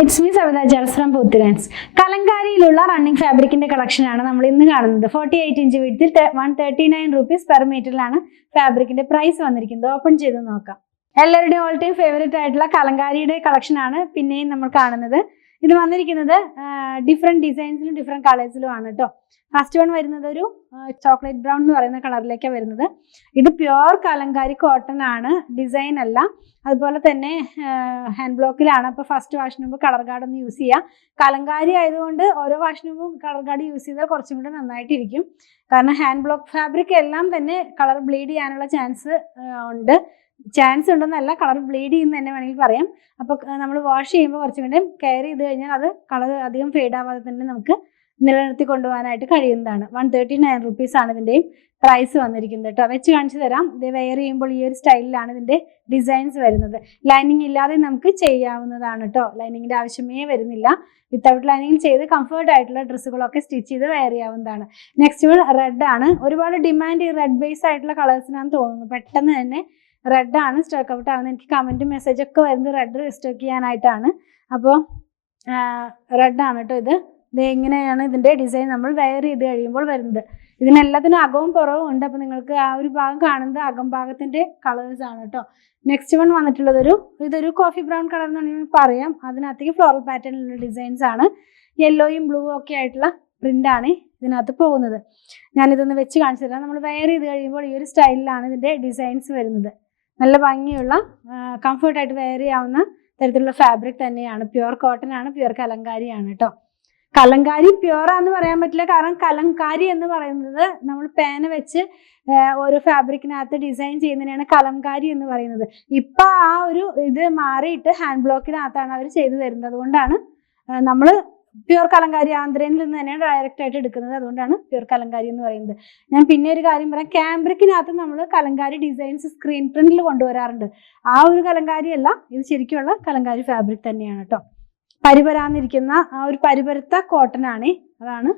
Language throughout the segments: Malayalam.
It's me Savitha Jas from Puthirans. കലങ്കാരിയിലുള്ള റണ്ണിങ് ഫാബ്രിക്കിന്റെ കളക്ഷനാണ് നമ്മൾ ഇന്ന് കാണുന്നത്. 48 ഇഞ്ച് വീട്ടിൽ 139 rupees പെർ മീറ്ററിലാണ് ഫാബ്രിക്കിന്റെ പ്രൈസ് വന്നിരിക്കുന്നത്. ഓപ്പൺ ചെയ്ത് നോക്കാം. എല്ലാവരുടെയും ഓൾ ടൈം ഫേവറേറ്റ് ആയിട്ടുള്ള കലങ്കാരിയുടെ കളക്ഷനാണ് പിന്നെയും നമ്മൾ കാണുന്നത്. ഇത് വന്നിരിക്കുന്നത് ഡിഫറെന്റ് ഡിസൈൻസിലും ഡിഫറെന്റ് കളേഴ്സിലും ആണ് കേട്ടോ. ഫസ്റ്റ് വൺ വരുന്നത് ഒരു ചോക്ലേറ്റ് ബ്രൗൺ എന്ന് പറയുന്ന കളറിലേക്കാണ് വരുന്നത്. ഇത് പ്യുവർ കലങ്കാരി കോട്ടൺ ആണ്, ഡിസൈൻ അല്ല. അതുപോലെ തന്നെ ഹാൻഡ് ബ്ലോക്കിലാണ്. അപ്പോൾ ഫസ്റ്റ് വാഷിന് മുമ്പ് കളർ ഗാർഡ് ഒന്ന് യൂസ് ചെയ്യുക. കലങ്കാരി ആയതുകൊണ്ട് ഓരോ വാഷിന് മുമ്പ് കളർ ഗാർഡ് യൂസ് ചെയ്താൽ കുറച്ചും കൂടി നന്നായിട്ടിരിക്കും. കാരണം ഹാൻഡ് ബ്ലോക്ക് ഫാബ്രിക് എല്ലാം തന്നെ കളർ ബ്ലീഡ് ചെയ്യാനുള്ള ചാൻസ് ഉണ്ടെന്നല്ല, കളർ ബ്ലീഡ് ചെയ്യുന്ന തന്നെ വേണമെങ്കിൽ പറയാം. അപ്പോൾ നമ്മൾ വാഷ് ചെയ്യുമ്പോൾ കുറച്ചും കൂടി കെയർ ചെയ്ത് കഴിഞ്ഞാൽ അത് കളർ അധികം ഫെയ്ഡ് ആവാതെ തന്നെ നമുക്ക് നിലനിർത്തി കൊണ്ടുപോകാനായിട്ട് കഴിയുന്നതാണ്. 139 rupees ആണ് ഇതിൻ്റെയും പ്രൈസ് വന്നിരിക്കുന്നത് കേട്ടോ. വെച്ച് കാണിച്ചു തരാം. ഇത് വെയർ ചെയ്യുമ്പോൾ ഈ ഒരു സ്റ്റൈലിലാണ് ഇതിൻ്റെ ഡിസൈൻസ് വരുന്നത്. ലൈനിങ് ഇല്ലാതെ നമുക്ക് ചെയ്യാവുന്നതാണ് കേട്ടോ. ലൈനിങ്ങിൻ്റെ ആവശ്യമേ വരുന്നില്ല. വിത്തൗട്ട് ലൈനിങ് ചെയ്ത് കംഫർട്ട് ആയിട്ടുള്ള ഡ്രസ്സുകളൊക്കെ സ്റ്റിച്ച് ചെയ്ത് വെയർ ചെയ്യാവുന്നതാണ്. നെക്സ്റ്റ് വൺ റെഡ് ആണ്. ഒരുപാട് ഡിമാൻഡ് ഈ റെഡ് ബേസ് ആയിട്ടുള്ള കളേഴ്സിനാണെന്ന് തോന്നുന്നു. പെട്ടെന്ന് തന്നെ റെഡ് ആണ് സ്റ്റോക്ക് ഔട്ട് ആകുന്നത്. എനിക്ക് കമൻറ്റ് മെസ്സേജ് ഒക്കെ വരുന്നത് റെഡ് റീസ്റ്റോക്ക് ചെയ്യാനായിട്ടാണ്. അപ്പോൾ റെഡ് ആണ് കേട്ടോ. ഇത് എങ്ങനെയാണ് ഇതിൻ്റെ ഡിസൈൻ നമ്മൾ വെയർ ചെയ്ത് കഴിയുമ്പോൾ വരുന്നത്. ഇതിനെല്ലാത്തിനും അകവും പുറവും ഉണ്ട്. അപ്പോൾ നിങ്ങൾക്ക് ആ ഒരു ഭാഗം കാണുന്നത് അകം ഭാഗത്തിൻ്റെ കളേഴ്സ് ആണ് കേട്ടോ. നെക്സ്റ്റ് വൺ വന്നിട്ടുള്ളത് ഇതൊരു കോഫി ബ്രൗൺ കളർ എന്ന് വേണമെങ്കിൽ പറയാം. അതിനകത്തേക്ക് ഫ്ലോറൽ പാറ്റേണിലുള്ള ഡിസൈൻസ് ആണ്. യെല്ലോയും ബ്ലൂ ഒക്കെ ആയിട്ടുള്ള പ്രിൻ്റാണ് ഇതിനകത്ത് പോകുന്നത്. ഞാനിതൊന്ന് വെച്ച് കാണിച്ചു തരാം. നമ്മൾ വെയർ ചെയ്ത് കഴിയുമ്പോൾ ഈ ഒരു സ്റ്റൈലിലാണ് ഇതിൻ്റെ ഡിസൈൻസ് വരുന്നത്. നല്ല ഭംഗിയുള്ള കംഫർട്ടായിട്ട് വെയർ ചെയ്യാവുന്ന തരത്തിലുള്ള ഫാബ്രിക് തന്നെയാണ്. പ്യുവർ കോട്ടൺ ആണ്, പ്യുവർ കലങ്കാരിയാണ് കേട്ടോ. കലങ്കാരി പ്യുവറാന്ന് പറയാൻ പറ്റില്ല. കാരണം കലങ്കാരി എന്ന് പറയുന്നത് നമ്മൾ പേന വെച്ച് ഓരോ ഫാബ്രിക്കിനകത്ത് ഡിസൈൻ ചെയ്യുന്നതിനാണ് കലങ്കാരി എന്ന് പറയുന്നത്. ഇപ്പം ആ ഒരു ഇത് മാറിയിട്ട് ഹാൻഡ് ബ്ലോക്കിനകത്താണ് അവർ ചെയ്തു തരുന്നത്. അതുകൊണ്ടാണ് നമ്മൾ പ്യുവർ കലങ്കാരി ആന്ധ്രയിൽ നിന്ന് തന്നെയാണ് ഡയറക്റ്റ് ആയിട്ട് എടുക്കുന്നത്. അതുകൊണ്ടാണ് പ്യുവർ കലങ്കാരി എന്ന് പറയുന്നത്. ഞാൻ പിന്നെ ഒരു കാര്യം പറയാം. ക്യാമ്പ്രിക്കിനകത്ത് നമ്മൾ കലങ്കാരി ഡിസൈൻസ് സ്ക്രീൻ പ്രിന്റിൽ കൊണ്ടുവരാറുണ്ട്. ആ ഒരു കലങ്കാരി അല്ല, ഇത് ശരിക്കുള്ള കലങ്കാരി ഫാബ്രിക് തന്നെയാണ് കേട്ടോ. പരിപരാന്നിരിക്കുന്ന ആ ഒരു പരിപരുത്ത കോട്ടൺ ആണ്. അതാണ്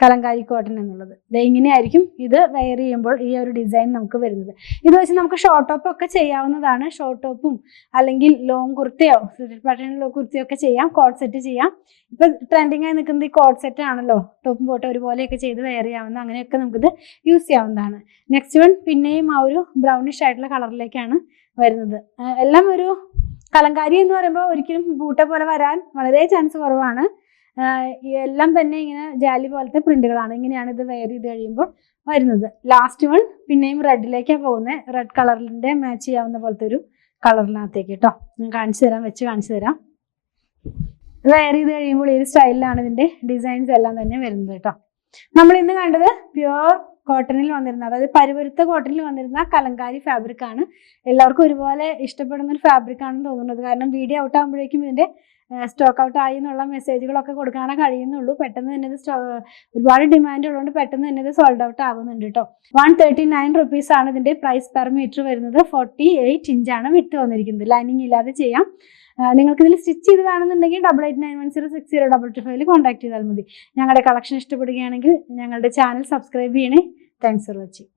കലങ്കാരി കോട്ടൺ എന്നുള്ളത്. ഇങ്ങനെയായിരിക്കും ഇത് വെയർ ചെയ്യുമ്പോൾ ഈ ഒരു ഡിസൈൻ നമുക്ക് വരുന്നത്. ഇത് വെച്ച് നമുക്ക് ഷോർട്ട് ടോപ്പ് ഒക്കെ ചെയ്യാവുന്നതാണ്. ഷോർട്ട് ടോപ്പും അല്ലെങ്കിൽ ലോങ് കുർത്തയോ സ്ലിറ്റഡ് പാറ്റേണിലോ കുർത്തയോ ഒക്കെ ചെയ്യാം. കോട്ട് സെറ്റ് ചെയ്യാം. ഇപ്പൊ ട്രെൻഡിങ് ആയി നിൽക്കുന്നത് ഈ കോട്ട് സെറ്റ് ആണല്ലോ. ടോപ്പും ബോട്ടും ഒരുപോലെയൊക്കെ ചെയ്ത് വെയർ ചെയ്യാവുന്ന, അങ്ങനെയൊക്കെ നമുക്കിത് യൂസ് ചെയ്യാവുന്നതാണ്. നെക്സ്റ്റ് വൺ പിന്നെയും ആ ഒരു ബ്രൗണിഷ് ആയിട്ടുള്ള കളറിലേക്കാണ് വരുന്നത്. എല്ലാം ഒരു കലങ്കാരി എന്ന് പറയുമ്പോൾ ഒരിക്കലും ബൂട്ട പോലെ വരാൻ വളരെ ചാൻസ് കുറവാണ്. എല്ലാം തന്നെ ഇങ്ങനെ ജാലി പോലത്തെ പ്രിന്റുകളാണ്. ഇങ്ങനെയാണ് ഇത് വെയർ ചെയ്ത് കഴിയുമ്പോൾ വരുന്നത്. ലാസ്റ്റ് വൺ പിന്നെയും റെഡിലേക്കാണ് പോകുന്നത്. റെഡ് കളറിൻ്റെ മാച്ച് ചെയ്യാവുന്ന പോലത്തെ ഒരു കളറിനകത്തേക്ക് കേട്ടോ. ഞാൻ കാണിച്ചു തരാം, വെച്ച് കാണിച്ചു തരാം. വെയർ ചെയ്ത് കഴിയുമ്പോൾ ഈ ഒരു സ്റ്റൈലിലാണ് ഇതിൻ്റെ ഡിസൈൻസ് എല്ലാം തന്നെ വരുന്നത് കേട്ടോ. നമ്മൾ ഇന്ന് കണ്ടത് പ്യുവർ കോട്ടണിൽ വന്നിരുന്ന, അതായത് പരുപരുത്ത കോട്ടണിൽ വന്നിരുന്ന കലങ്കാരി ഫാബ്രിക് ആണ്. എല്ലാവർക്കും ഒരുപോലെ ഇഷ്ടപ്പെടുന്ന ഒരു ഫാബ്രിക് ആണെന്ന് തോന്നുന്നത്. കാരണം വീഡിയോ ഔട്ട് ആകുമ്പോഴേക്കും ഇതിൻ്റെ സ്റ്റോക്ക് ഔട്ട് ആയി എന്നുള്ള മെസ്സേജുകളൊക്കെ കൊടുക്കാനേ കഴിയുന്നുള്ളൂ. പെട്ടെന്ന് തന്നെ ഇത് ഒരുപാട് ഡിമാൻഡ് ഉള്ളതുകൊണ്ട് പെട്ടെന്ന് തന്നെ ഇത് സോൾഡ് ഔട്ട് ആകുന്നുണ്ട് കേട്ടോ. 139 rupees ആണ് ഇതിൻ്റെ പ്രൈസ് പെർ മീറ്റർ വരുന്നത്. 48 ഇഞ്ചാണ് വിട്ട് വന്നിരിക്കുന്നത്. ലൈനിങ് ഇല്ലാതെ ചെയ്യാം. നിങ്ങൾക്ക് ഇതിൽ സ്റ്റിച്ച് ചെയ്ത് വേണമെന്നുണ്ടെങ്കിൽ 8891060225 കോൺടാക്ട് ചെയ്താൽ മതി. ഞങ്ങളുടെ കളക്ഷൻ ഇഷ്ടപ്പെടുകയാണെങ്കിൽ ഞങ്ങളുടെ ചാനൽ സബ്സ്ക്രൈബ് ചെയ്യണേ. Thanks for watching.